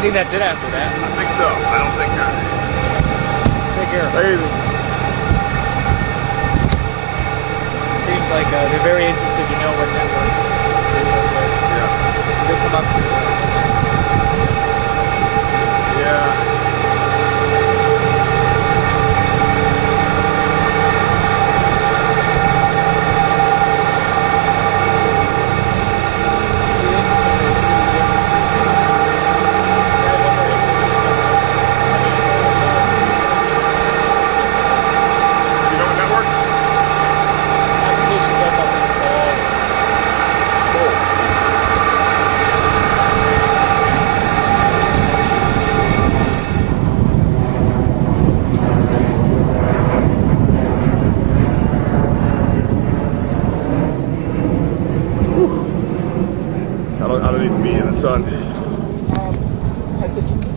I think that's it after that. I think so. I don't think. Take care. Seems like they're very interested to know what network. Yes. They come up through. Yeah. I don't need to be in the sun. I think you can.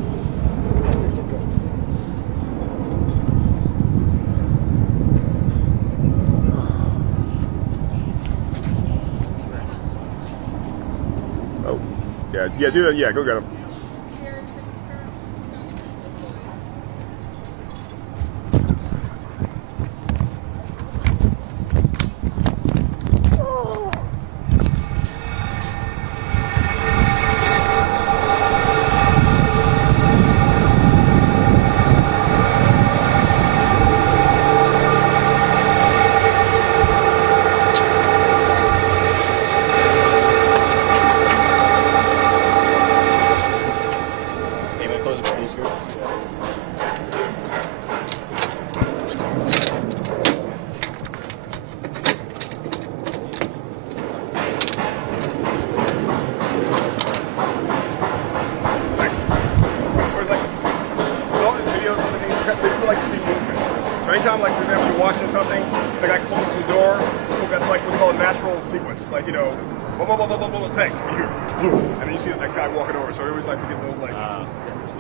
Oh, yeah, do that. Yeah, go get him. Anytime, like, for example, you're watching something, the guy closes the door, that's like what they call a natural sequence. Like, you know, blah, blah, blah, blah, blah, blah, tank, you hear, boom, and then you see the next guy walking over. So we always like to get those, like,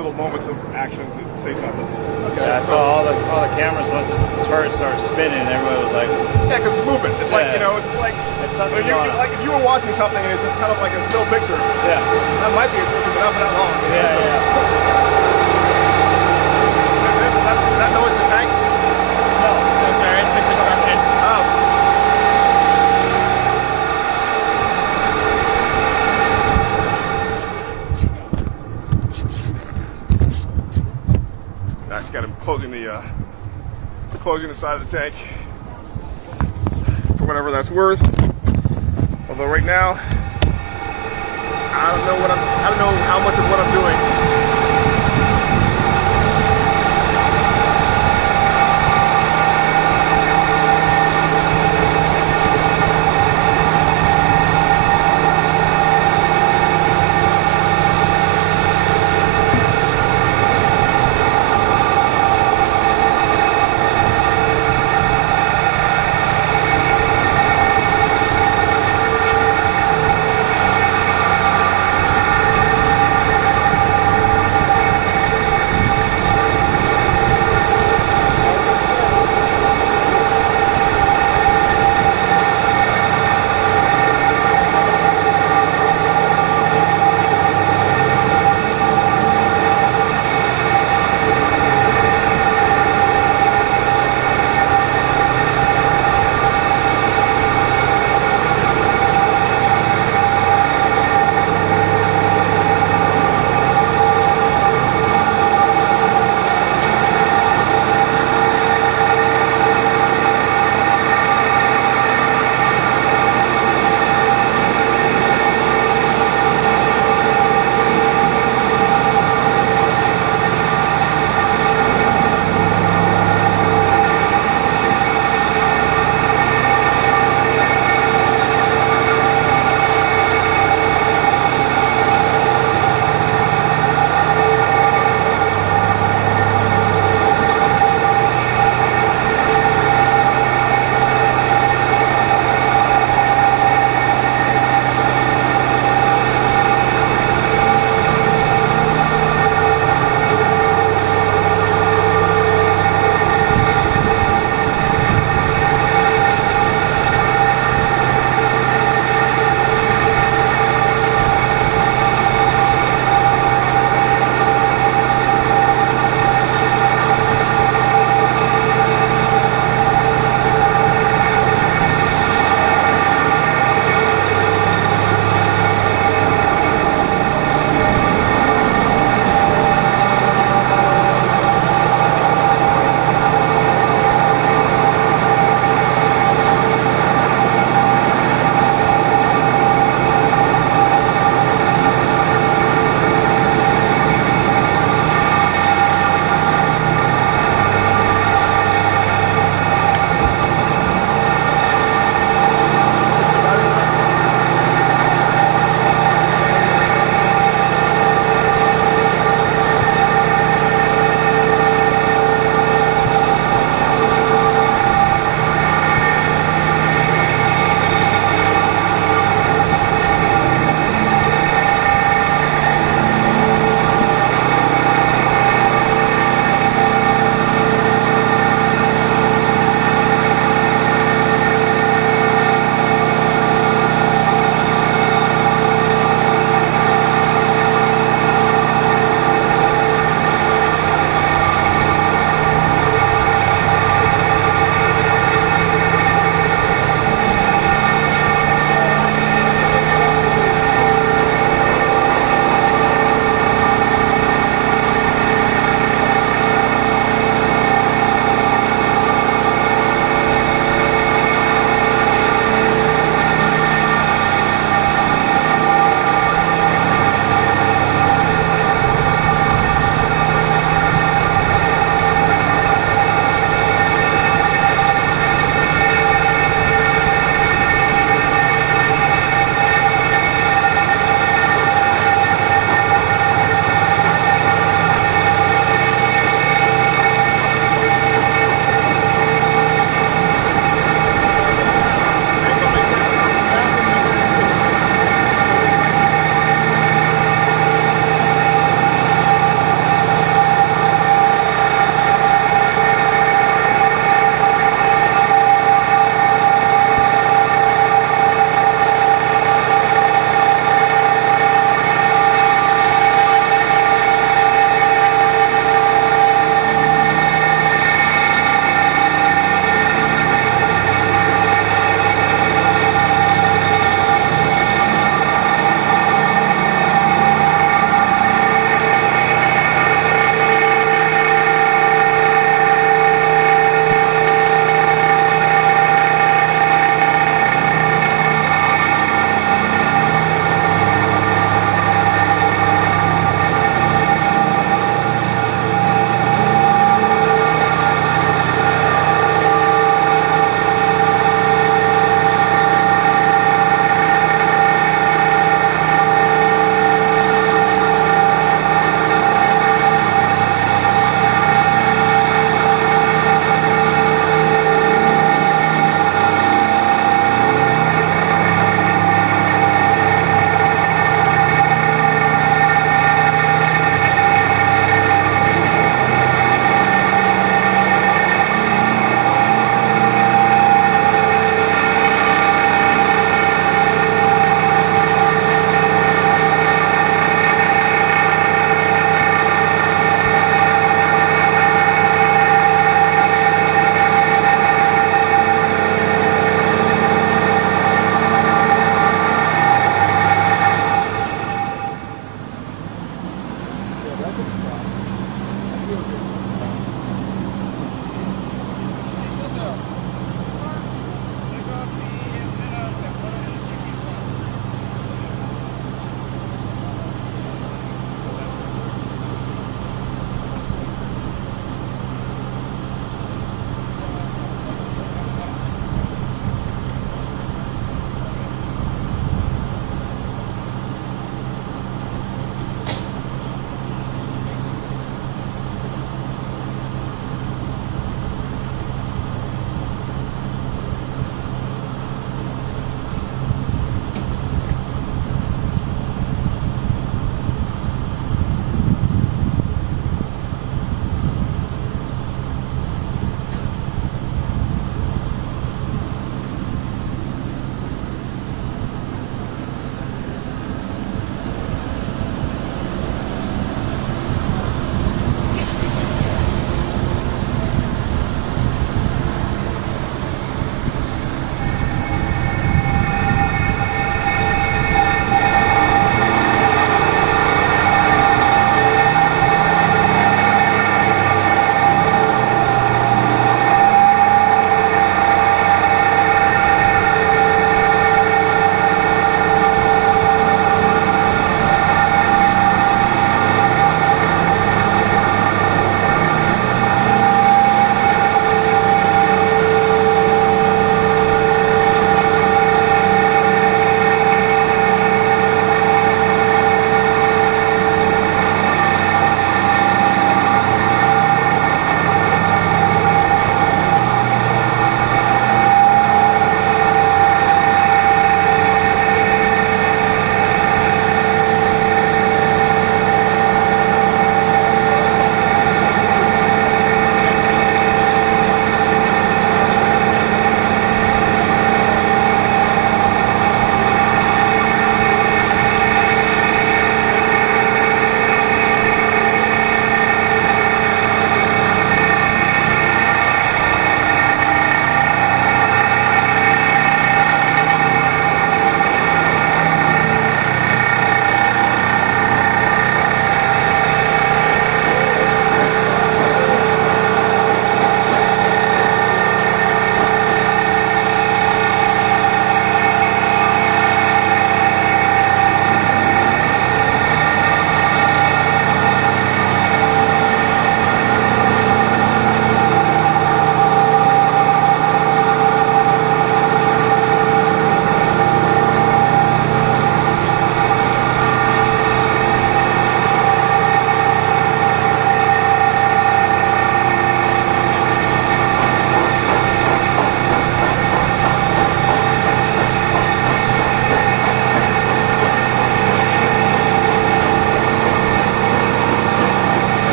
little moments of action that say something. Okay. Yeah, I saw all the cameras, once this turret started spinning, everybody was like... Yeah, because it's movement. It's like, you know, it's just like... It's something like, if you were watching something and it's just kind of like a still picture, yeah, that might be interesting, but not for that long. Yeah, yeah. That noise the tank? Nice, got him closing the side of the tank for whatever that's worth. Although right now, I don't know how much of what I'm doing.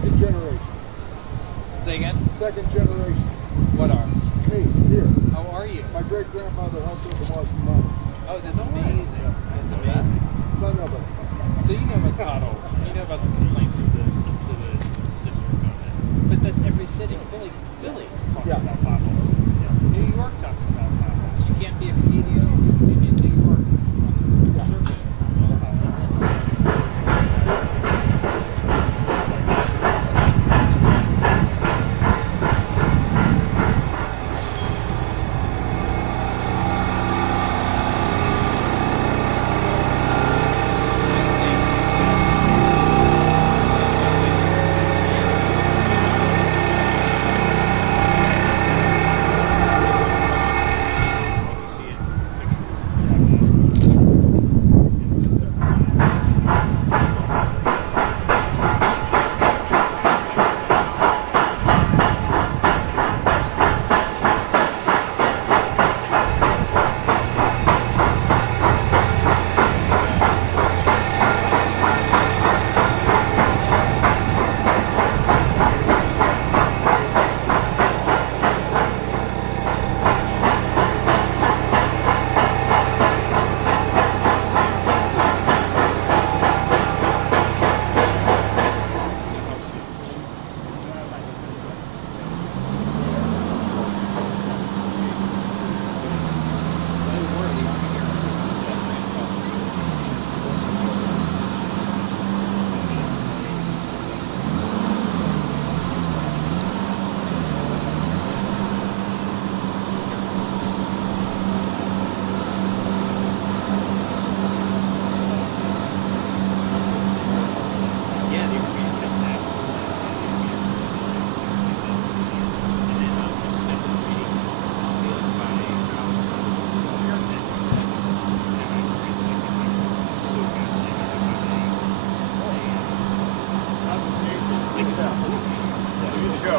second generation. Say again? Second generation. What are? Me, here. How are you? My great-grandfather helped with the Washington Mountain. Oh, that's amazing. That's amazing. So I know about it. So you know about potholes. You know about the complaints of the district on that. But that's every city. Philly talks about potholes. New York talks about potholes. You can't be a comedian in New York on the circuit about potholes.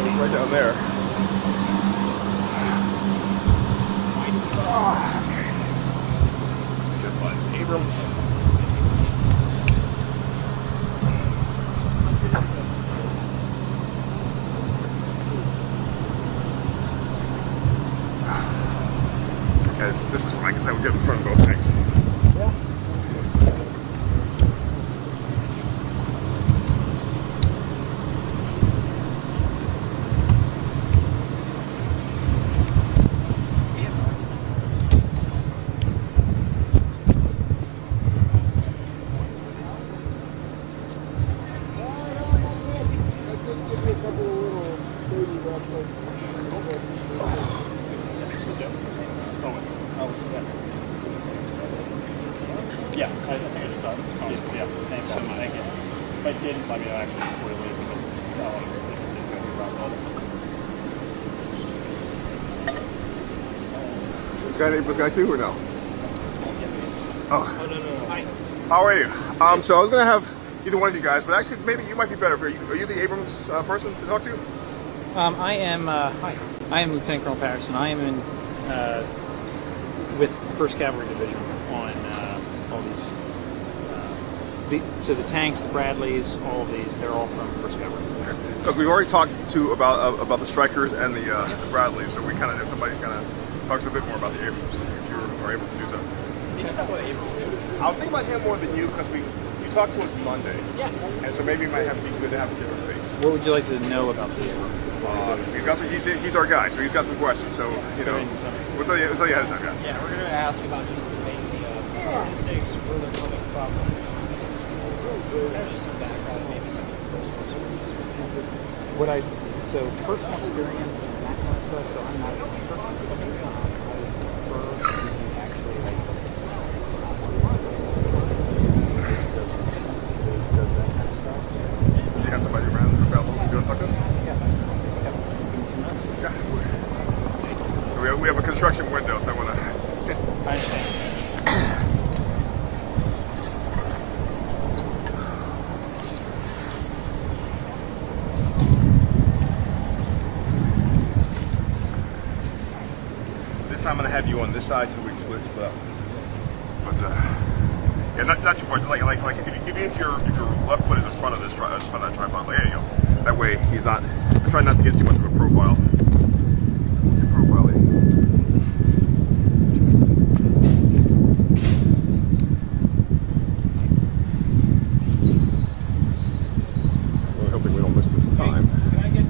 It's right down there. Let's get by Abrams. Guys, this is what I guess I would get in front of both things. Yeah. Yeah, I think I just saw it. Yeah, thanks. Thank you. But didn't let me know actually before we leave because this is going to be wrapped up. This guy an Abrams guy too, or no? Oh. No. Hi. How are you? So I was gonna have either one of you guys, but actually maybe you might be better. Are you the Abrams person to talk to? I am. Hi. I am Lieutenant Colonel Patterson. I am in with 1st Cavalry Division on all these. So the tanks, the Bradleys, all of these, they're all from 1st Cavalry. Because we've already talked to about the Strikers and the Bradleys, so we kind of if somebody kind of talks a bit more about the Abrams, if you are able to do so. You can talk about Abrams too. I was thinking about him more than you because you talked to us Monday. Yeah. And so maybe it might have to be good to have a different face. What would you like to know about this? He's our guy, so he's got some questions. So we'll tell you ahead of time, guys. Yeah, we're going to ask about just the statistics, where they're coming from, just some background, maybe some personal experience. So personal experience and that kind of stuff. So I'm not a tanker. I prefer to actually does that kind of stuff. You have somebody around available to do it like this? Yeah. We have a construction window, so I want to. I understand. This time I'm going to have you on this side so we can split up. But yeah, not too far. Just like if your left foot is in front of this in front of that tripod, like, there you go. That way he's not. I try not to get too much of a profile. We're hoping we don't miss this time. Can I get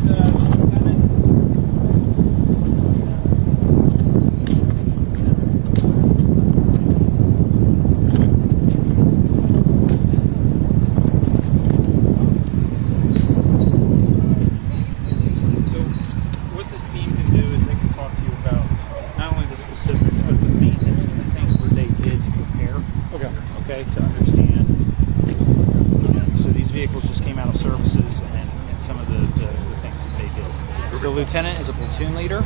So what this team can do is they can talk to you about not only the specifics, but the maintenance and the things that they did to prepare. Okay, to understand. So these vehicles just came out of services and some of the things that they did. The lieutenant is a platoon leader.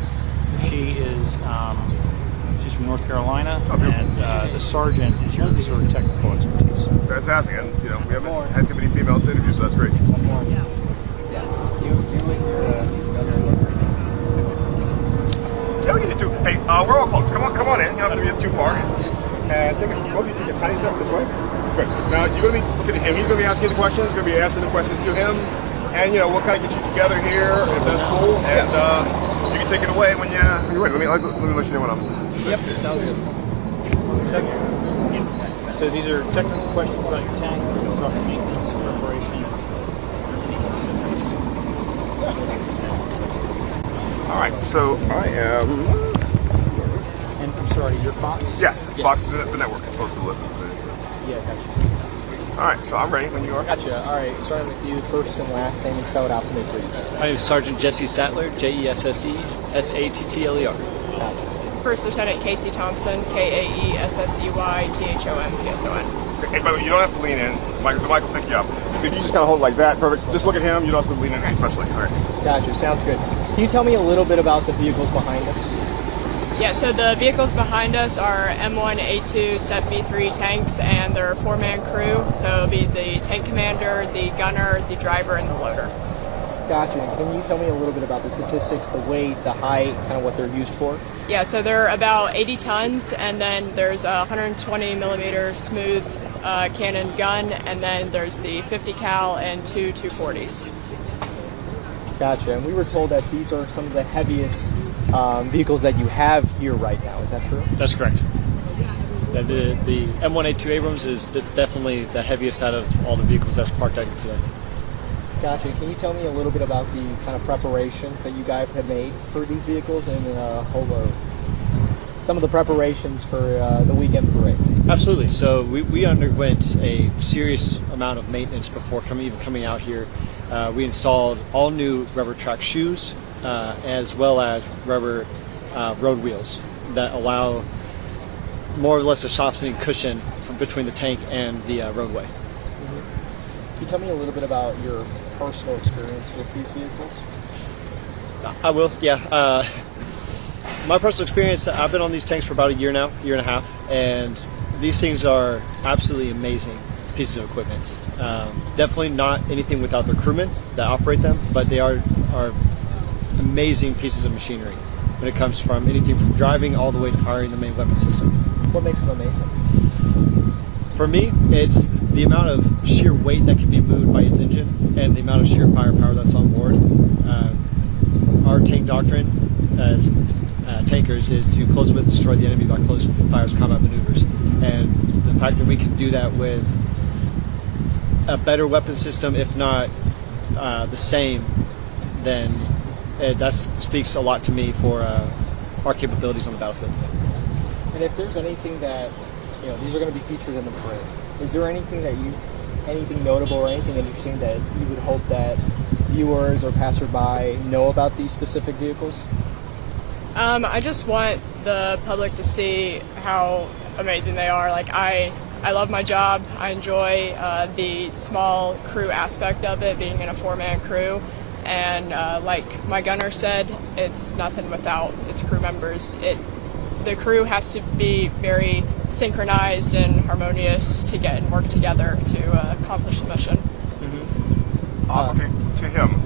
She is she's from North Carolina, and the sergeant is your sort of technical expertise. Fantastic, and you know we haven't had too many females to interview, so that's great. One more. Yeah. You and your Yeah, we can do. Hey, we're all close. Come on in. You don't have to be too far. And both of you take a tiny step this way. Good. Now you're going to be looking at him. He's going to be asking you the questions. You're going to be answering the questions to him. And you know we'll kind of get you together here, if that's cool. And you can take it away when you're ready. Let me let you know when I'm. Yep, sounds good. So these are technical questions about your tank. We're talking maintenance, preparation, any specifics. All right. So I am. And I'm sorry, you're Fox? Yes. Fox is the network. It's supposed to live. Yeah, gotcha. All right. So I'm ready when you are. Gotcha. All right, starting with you, first and last name, and spell it out for me, please. My name is Sergeant Jesse Sattler, Jesse Sattler. Gotcha. First Lieutenant Casey Thompson, Kaeseythomson. Hey, by the way, you don't have to lean in. The mic will pick you up. So if you just kind of hold it like that, perfect. Just look at him. You don't have to lean in, especially. All right. Gotcha. Sounds good. Can you tell me a little bit about the vehicles behind us? Yeah, so the vehicles behind us are M1, A2, SEP V3 tanks, and they're a four-man crew. So it'll be the tank commander, the gunner, the driver, and the loader. Gotcha. And can you tell me a little bit about the statistics, the weight, the height, kind of what they're used for? Yeah, so they're about 80 tons, and then there's a 120 millimeter smooth cannon gun, and then there's the 50 cal and two 240s. Gotcha. And we were told that these are some of the heaviest vehicles that you have here right now. Is that true? That's correct. The M1A2 Abrams is definitely the heaviest out of all the vehicles that's parked out here today. Gotcha. Can you tell me a little bit about the kind of preparations that you guys have made for these vehicles and some of the preparations for the weekend parade? Absolutely. So we underwent a serious amount of maintenance before coming out here. We installed all new rubber track shoes as well as rubber road wheels that allow more or less a softening cushion between the tank and the roadway. Mm-hmm. Can you tell me a little bit about your personal experience with these vehicles? I will, yeah. My personal experience, I've been on these tanks for about a year now, year and a half, and these things are absolutely amazing pieces of equipment. Definitely not anything without the crewmen that operate them, but they are amazing pieces of machinery when it comes from anything from driving all the way to firing the main weapon system. What makes them amazing? For me, it's the amount of sheer weight that can be moved by its engine and the amount of sheer firepower that's on board. Our tank doctrine as tankers is to close with, destroy the enemy by close fires combat maneuvers. And the fact that we can do that with a better weapon system, if not the same, then that speaks a lot to me for our capabilities on the battlefield. And if there's anything that, these are going to be featured in the parade, is there anything notable or anything interesting that you would hope that viewers or passerby know about these specific vehicles? I just want the public to see how amazing they are. Like, I love my job. I enjoy the small crew aspect of it, being in a four-man crew. And like my gunner said, it's nothing without its crew members. The crew has to be very synchronized and harmonious to get and work together to accomplish the mission. Mm-hmm. Okay, to him,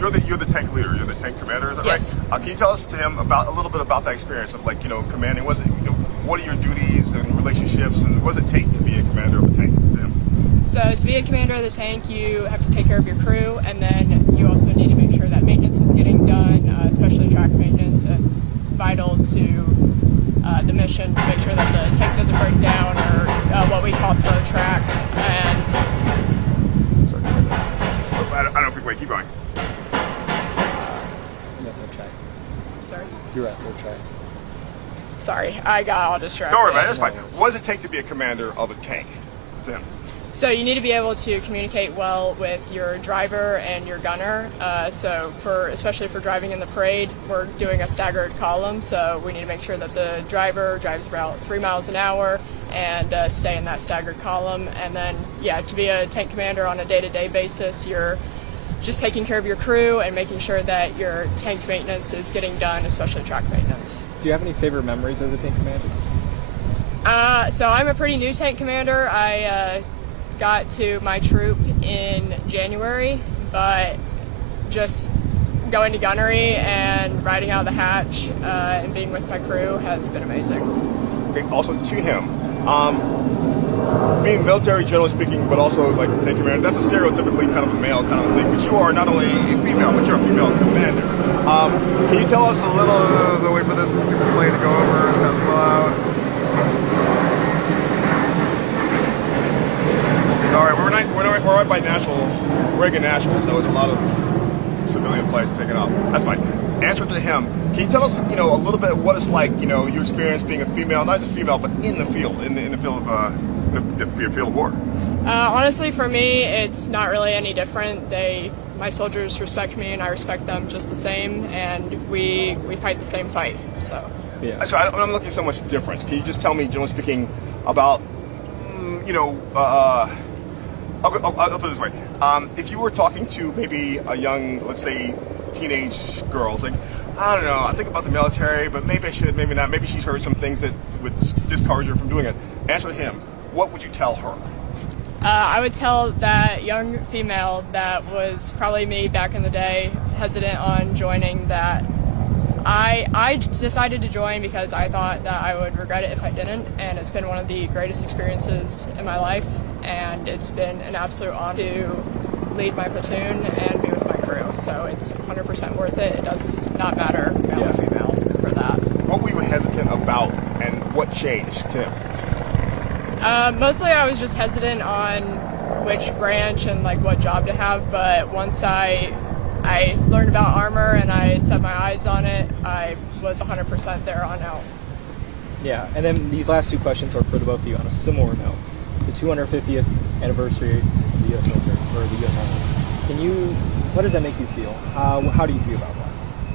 you're the tank leader. You're the tank commander, is that yes. right? Can you tell us to him about a little bit about that experience of commanding? What are your duties and relationships, and what does it take to be a commander of a tank to him? So to be a commander of the tank, you have to take care of your crew, and then you also need to make sure that maintenance is getting done, especially track maintenance. It's vital to the mission to make sure that the tank doesn't break down, or what we call throw track. And Sorry. I don't know if we wait. Keep going. You're at third track. sorry, You're at third track. sorry, I got all distracted. Don't worry about it. That's fine. What does it take to be a commander of a tank? Tim. So you need to be able to communicate well with your driver and your gunner. Especially for driving in the parade, we're doing a staggered column. So we need to make sure that the driver drives about 3 miles an hour and stay in that staggered column. And then, to be a tank commander on a day-to-day basis, you're just taking care of your crew and making sure that your tank maintenance is getting done, especially track maintenance. Do you have any favorite memories as a tank commander? So I'm a pretty new tank commander. I got to my troop in January, but just going to gunnery and riding out the hatch and being with my crew has been amazing. Okay, also to him, being military, generally speaking, but also like tank commander, that's a stereotypically kind of a male kind of thing. But you are not only a female, but you're a female commander. Can you tell us a little? Wait for this stupid plane to go over. It's kind of slow out. Sorry, we're right by Reagan National, so it's a lot of civilian flights taken off. That's fine. Answer to him. Can you tell us, a little bit what it's like, your experience being a female, not just female, but in the field, in the field of the field of war? Honestly, for me, it's not really any different. My soldiers respect me, and I respect them just the same, and we fight the same fight. So. Yeah. So I'm looking at so much difference. Can you just tell me, generally speaking, about, I'll put it this way. If you were talking to maybe a young, let's say, teenage girl, it's like, I don't know, I think about the military, but maybe I should, maybe not. Maybe she's heard some things that would discourage her from doing it. Answer to him. What would you tell her? I would tell that young female that was probably me back in the day, hesitant on joining, that I decided to join because I thought that I would regret it if I didn't, and it's been one of the greatest experiences in my life, and it's been an absolute honor to lead my platoon and be with my crew. So it's 100% worth it. It does not matter, male or female, for that. What were you hesitant about, and what changed, Tim? Mostly I was just hesitant on which branch and what job to have, but once I learned about armor and I set my eyes on it, I was 100% there on out. Yeah, and then these last two questions are for the both of you on a similar note. The 250th anniversary of the U.S. military, or the U.S. Army. What does that make you feel? How do you feel about that?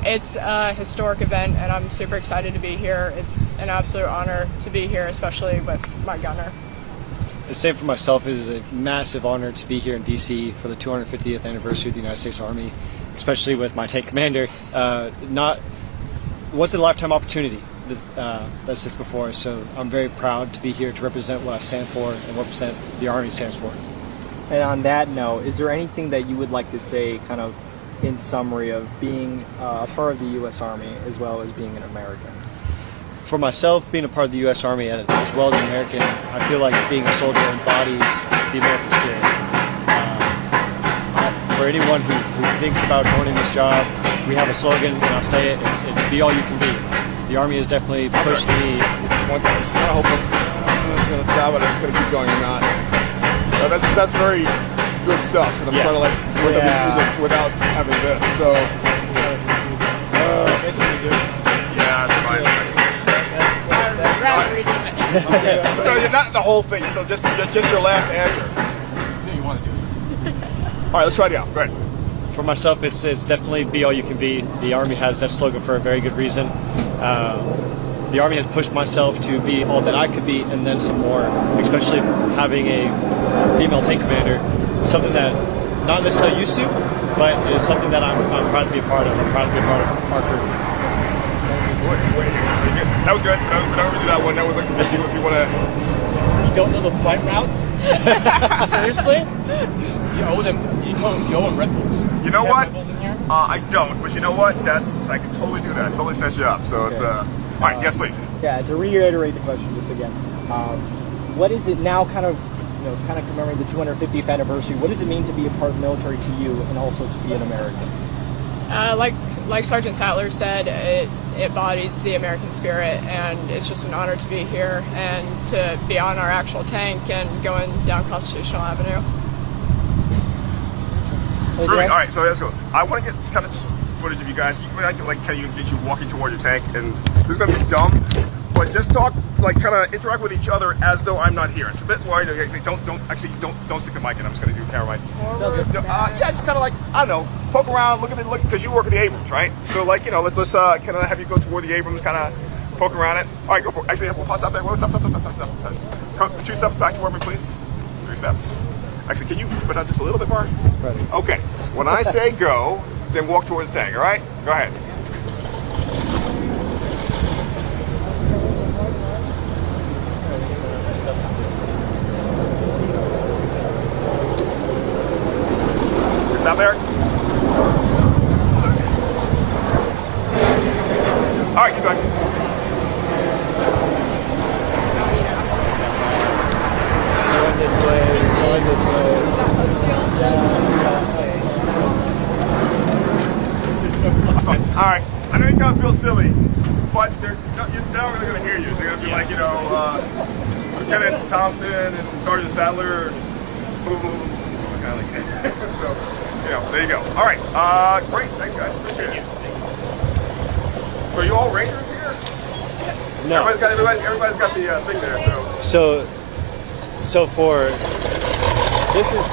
It's a historic event, and I'm super excited to be here. It's an absolute honor to be here, especially with my gunner. The same for myself. It is a massive honor to be here in D.C. for the 250th anniversary of the United States Army, especially with my tank commander. Was a lifetime opportunity that's just before us, so I'm very proud to be here to represent what I stand for and represent the Army stands for. And on that note, is there anything that you would like to say kind of in summary of being a part of the U.S. Army as well as being an American? For myself, being a part of the U.S. Army as well as an American, I feel like being a soldier embodies the American spirit. For anyone who thinks about joining this job, we have a slogan, and I'll say it, it's be all you can be. The Army has definitely pushed me. One second, I just want to hope I'm just going to stop it, I'm just going to keep going or not. That's very good stuff, and I'm trying to put the music without having this, so. Yeah, it's fine. No, you're not the whole thing, so just your last answer. You want to do it. All right, let's try it out. Go ahead. For myself, it's definitely be all you can be. The Army has that slogan for a very good reason. The Army has pushed myself to be all that I could be and then some more, especially having a female tank commander, something that not necessarily used to, but it's something that I'm proud to be a part of. I'm proud to be a part of our crew. That was good. We're not going to do that one. That was if you want to. You don't know the flight route? Seriously? You owe them Red Bulls. You know what? Red Bulls in here? I don't, but you know what? I can totally do that. Totally set you up. So it's all right. Yes, please. Yeah, to reiterate the question just again, what is it now? Kind of, kind of commemorating the 250th anniversary. What does it mean to be a part of the military to you, and also to be an American? Like Sergeant Sattler said, it embodies the American spirit, and it's just an honor to be here and to be on our actual tank and going down Constitutional Avenue. All right, so let's go. I want to get kind of just footage of you guys. Can you get you walking toward your tank, and this is going to be dumb, but just talk, like, kind of interact with each other as though I'm not here. It's a bit worried. Don't stick the mic in. I'm just going to do camera mic. Sounds good. Yeah, just kind of like, I don't know, poke around, look because you work at the Abrams, right? So like, let's kind of have you go toward the Abrams, kind of poke around it. All right, go for it. Actually, we'll stop there. Stop. Come 2 steps back toward me, please. 3 steps. Actually, can you spread out just a little bit more? Ready. Okay. When I say go, then walk toward the tank, all right? Go ahead. You stop there? All right, keep going. Going this way, going this way. All right, I know you kind of feel silly, but they're not really going to hear you. They're going to be like, Lieutenant Thompson and Sergeant Sattler, boom, boom, boom, kind of like so, there you go. All right, great, thanks guys, appreciate it. So are you all Rangers here? No. Everybody's got the thing there, So for this is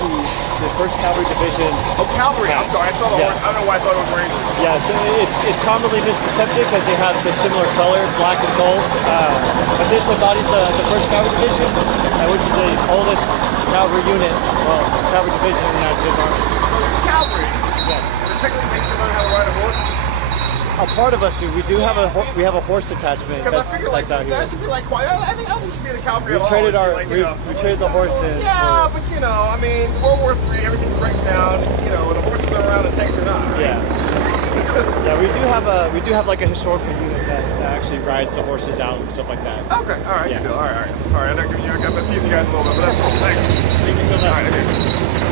the 1st Cavalry Division's. Oh, Cavalry! I'm sorry, I saw the horse. I don't know why I thought it was Rangers. Yeah, so it's commonly misconcepted because they have the similar color, black and gold. But this embodies the 1st Cavalry Division, which is the oldest cavalry unit, cavalry division in the United States Army. So cavalry. Yes. Technically, make you learn how to ride a horse. A part of us do. We do have a horse attachment. Because I figure that's out here. that should be like quiet. I think else should be in the cavalry. We traded we traded the horses. Yeah, but I mean, World War III, everything breaks down. And the horses are around and tanks are not. Right? Yeah. Yeah, we do have like a historical unit that actually rides the horses out and stuff like that. Okay. All right. Yeah. All right. Sorry, I'm teasing you guys a little bit, but that's cool. Thanks. Thank you so much. All right. Okay.